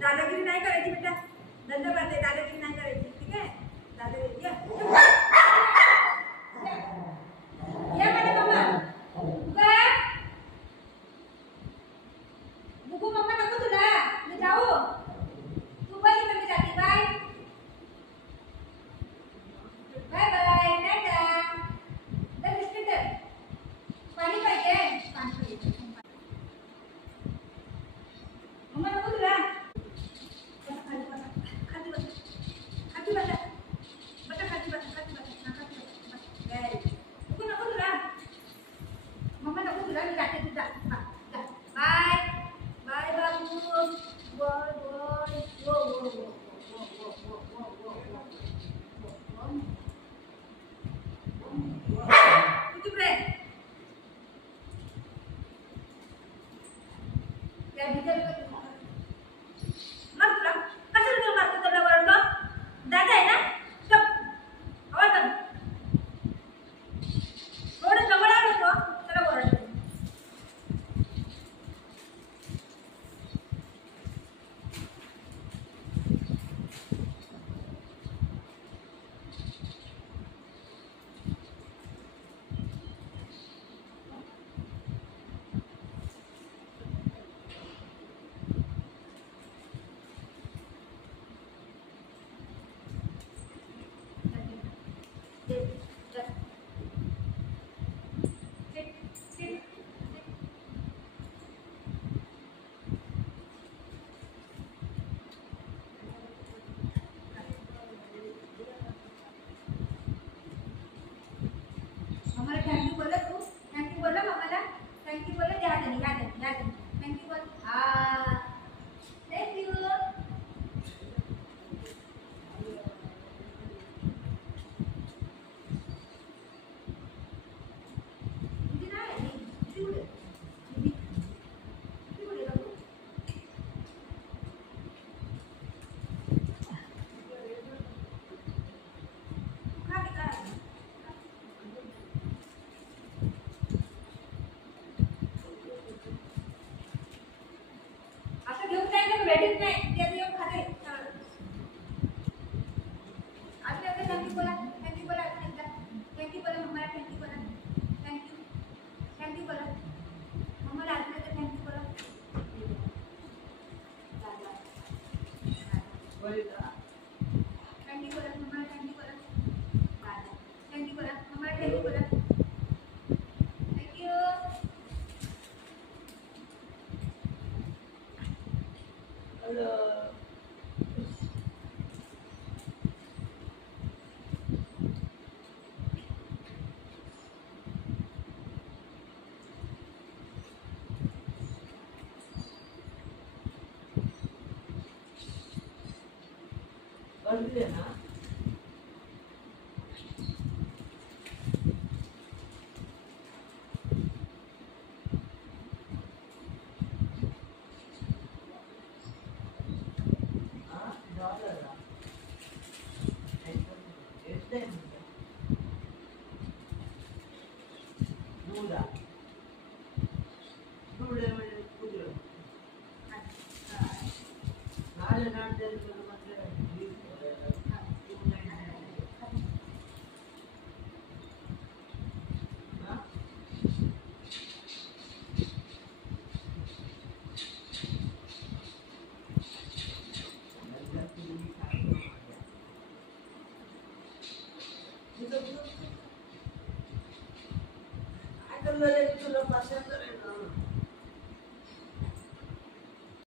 दादागिरी नाही करायची बेटा, दंड बांधते, दादागिरी नाही करायची, ठीक आहे? दादागिरी ये मैंने मम्मा काय बुकू मम्मा नको तुला, मी जाऊ, तू बस इथे, मी जाते, बाय बाय बाय, टाटा, दर बिस्किट दर, पाणी पाहिजे, पाणी पाहिजे, मम्मा नको तुला, थँक्यू बोला, तू थँक्यू बोला मम्माला, थँक्यू बोला, या थँक्यू बोल, थँक्यू भेटत नाही, ते येऊन खाते, आता थँक्यू बोला, थँक्यू बोला, थँक्यू बोला मम्माला, थँक्यू बोला, थँक्यू बोला मम्माला, आता थँक्यू बोला, थँक्यू बोला मम्माला, थँक्यू बोला, थँक्यू बोला मम्माला, थँक्यू बोला, थँक्यू ना तुला पास